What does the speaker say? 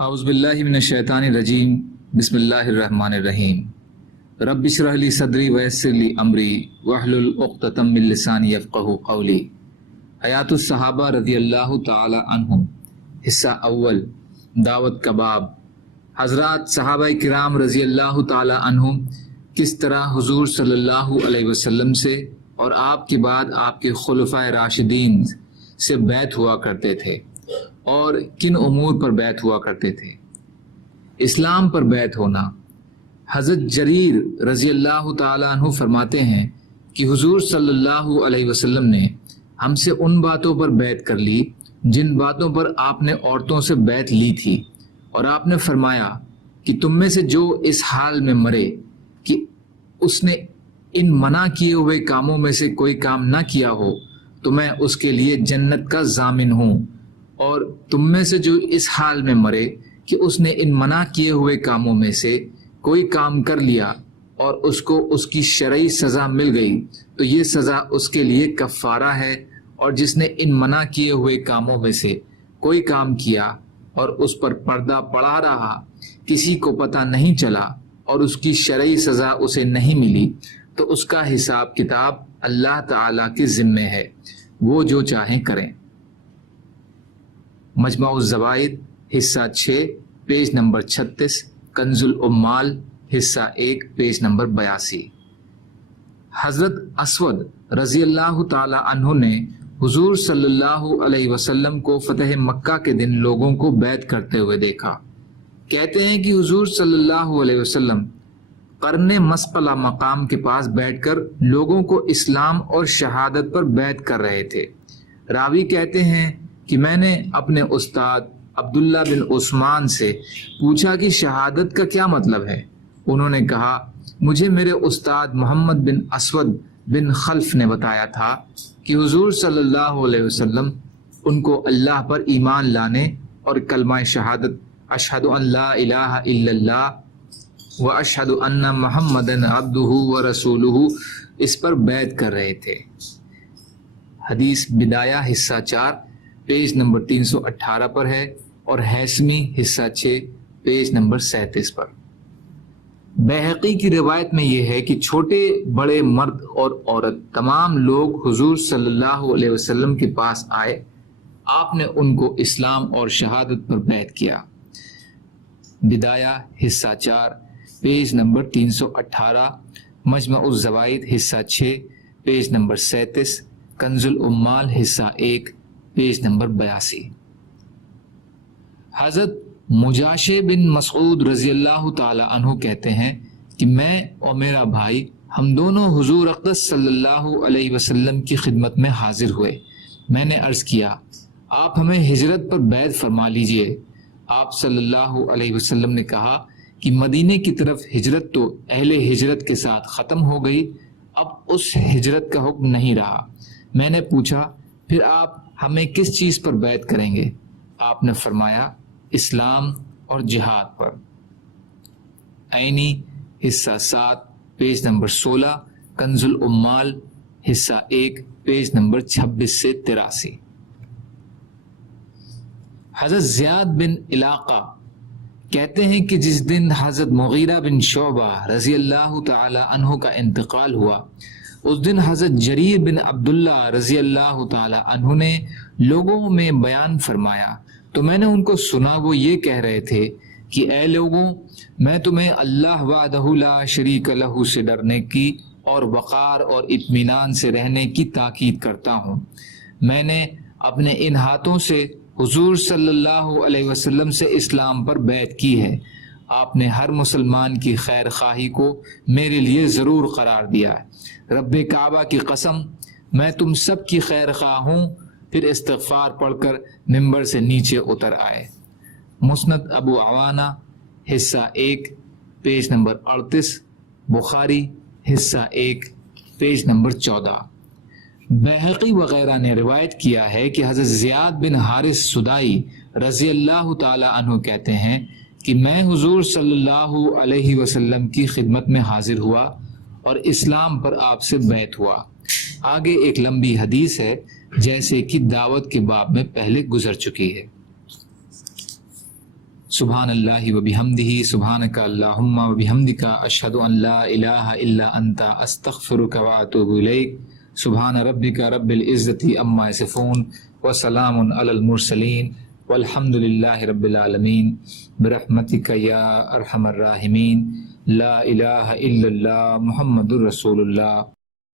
اعوذ باللہ من الشیطان الرجیم بسم اللہ الرحمن الرحیم رب اشرح لی صدری ویسر لی امری واحلل عقدۃ من لسانی یفقہوا قولی۔ حیات الصحابہ رضی اللہ تعالی عنہم، حصہ اول، دعوت کا باب۔ حضرات صحابہ کرام رضی اللہ تعالی عنہم کس طرح حضور صلی اللہ علیہ وسلم سے اور آپ کے بعد آپ کے خلفائے راشدین سے بیعت ہوا کرتے تھے اور کن امور پر بیعت ہوا کرتے تھے۔ اسلام پر بیعت ہونا۔ حضرت جریر رضی اللہ تعالیٰ عنہ فرماتے ہیں کہ حضور صلی اللہ علیہ وسلم نے ہم سے ان باتوں پر بیعت کر لی جن باتوں پر آپ نے عورتوں سے بیعت لی تھی، اور آپ نے فرمایا کہ تم میں سے جو اس حال میں مرے کہ اس نے ان منع کیے ہوئے کاموں میں سے کوئی کام نہ کیا ہو تو میں اس کے لیے جنت کا ضامن ہوں، اور تم میں سے جو اس حال میں مرے کہ اس نے ان منع کیے ہوئے کاموں میں سے کوئی کام کر لیا اور اس کو اس کی شرعی سزا مل گئی تو یہ سزا اس کے لیے کفارہ ہے، اور جس نے ان منع کیے ہوئے کاموں میں سے کوئی کام کیا اور اس پر پردہ پڑا رہا، کسی کو پتہ نہیں چلا اور اس کی شرعی سزا اسے نہیں ملی تو اس کا حساب کتاب اللہ تعالی کے ذمے ہے، وہ جو چاہیں کریں۔ مجمع الزوائد حصہ 6 پیج نمبر 36، کنز العمال حصہ 1 پیج نمبر 82۔ حضرت اسود رضی اللہ تعالی عنہ نے حضور صلی اللہ علیہ وسلم کو فتح مکہ کے دن لوگوں کو بیعت کرتے ہوئے دیکھا۔ کہتے ہیں کہ حضور صلی اللہ علیہ وسلم قرن مسقلہ مقام کے پاس بیٹھ کر لوگوں کو اسلام اور شہادت پر بیعت کر رہے تھے۔ راوی کہتے ہیں کہ میں نے اپنے استاد عبداللہ بن عثمان سے پوچھا کہ شہادت کا کیا مطلب ہے۔ انہوں نے کہا مجھے میرے استاد محمد بن اسود بن خلف نے بتایا تھا کہ حضور صلی اللہ علیہ وسلم ان کو اللہ پر ایمان لانے اور کلمہ شہادت اشہد ان لا الہ الا اللہ و اشہد ان محمدن عبدہ و رسولہ اس پر بیعت کر رہے تھے۔ حدیث بدایہ حصہ 4 پیج نمبر 318 پر ہے اور حیثمی حصہ 6 پیج نمبر 37 پر۔ بیہقی کی روایت میں یہ ہے کہ چھوٹے بڑے مرد اور عورت تمام لوگ حضور صلی اللہ علیہ وسلم کے پاس آئے، آپ نے ان کو اسلام اور شہادت پر بیعت کیا۔ بدایہ حصہ 4 پیج نمبر 318، مجمع الزوائد حصہ 6 پیج نمبر 37، کنز العمال حصہ 1 پیج نمبر 82۔ حضرت مجاشع بن مسعود رضی اللہ تعالی عنہ کہتے ہیں کہ میں اور میرا بھائی ہم دونوں حضور اقدس صلی اللہ علیہ وسلم کی خدمت میں حاضر ہوئے۔ میں نے عرض کیا آپ ہمیں ہجرت پر بیعت فرما لیجئے۔ آپ صلی اللہ علیہ وسلم نے کہا کہ مدینے کی طرف ہجرت تو اہل ہجرت کے ساتھ ختم ہو گئی، اب اس ہجرت کا حکم نہیں رہا۔ میں نے پوچھا پھر آپ ہمیں کس چیز پر بیعت کریں گے؟ آپ نے فرمایا اسلام اور جہاد پر۔ عینی حصہ 7 پیج نمبر 16، کنز العمال حصہ 1 پیج نمبر 26 سے 83۔ حضرت زیاد بن علاقہ کہتے ہیں کہ جس دن حضرت مغیرہ بن شعبہ رضی اللہ تعالی عنہ کا انتقال ہوا اس دن حضرت جریر بن عبداللہ رضی اللہ تعالی عنہ نے لوگوں میں بیان فرمایا تو میں نے ان کو سنا، وہ یہ کہہ رہے تھے کہ اے لوگوں، میں تمہیں اللہ وحدہ لا شریک لہ سے ڈرنے کی اور وقار اور اطمینان سے رہنے کی تاکید کرتا ہوں۔ میں نے اپنے ان ہاتھوں سے حضور صلی اللہ علیہ وسلم سے اسلام پر بیعت کی ہے۔ آپ نے ہر مسلمان کی خیر خواہی کو میرے لیے ضرور قرار دیا ہے۔ رب کعبہ کی قسم میں تم سب کی خیر خواہ ہوں۔ پھر استغفار پڑھ کر ممبر سے نیچے اتر آئے۔ مسند ابو عوانہ حصہ 1 پیج نمبر 38، بخاری حصہ 1 پیج نمبر 14۔ بیہقی وغیرہ نے روایت کیا ہے کہ حضرت زیاد بن حارث سدائی رضی اللہ تعالی عنہ کہتے ہیں کہ میں حضور صلی اللہ علیہ وسلم کی خدمت میں حاضر ہوا اور اسلام پر آپ سے بیعت ہوا۔ آگے ایک لمبی حدیث ہے جیسے کہ دعوت کے باب میں پہلے گزر چکی ہے۔ سبحان اللہ و بحمدہ سبحانک اللہم و بحمدک اشہد ان لا الہ الا انت استغفرک و اتوب الیک سبحان ربک رب العزت عما یصفون وسلام علی المرسلین والحمد للہ رب العالمین برحمتک یا ارحم الراحمین لا الہ الا اللہ محمد الرسول اللہ.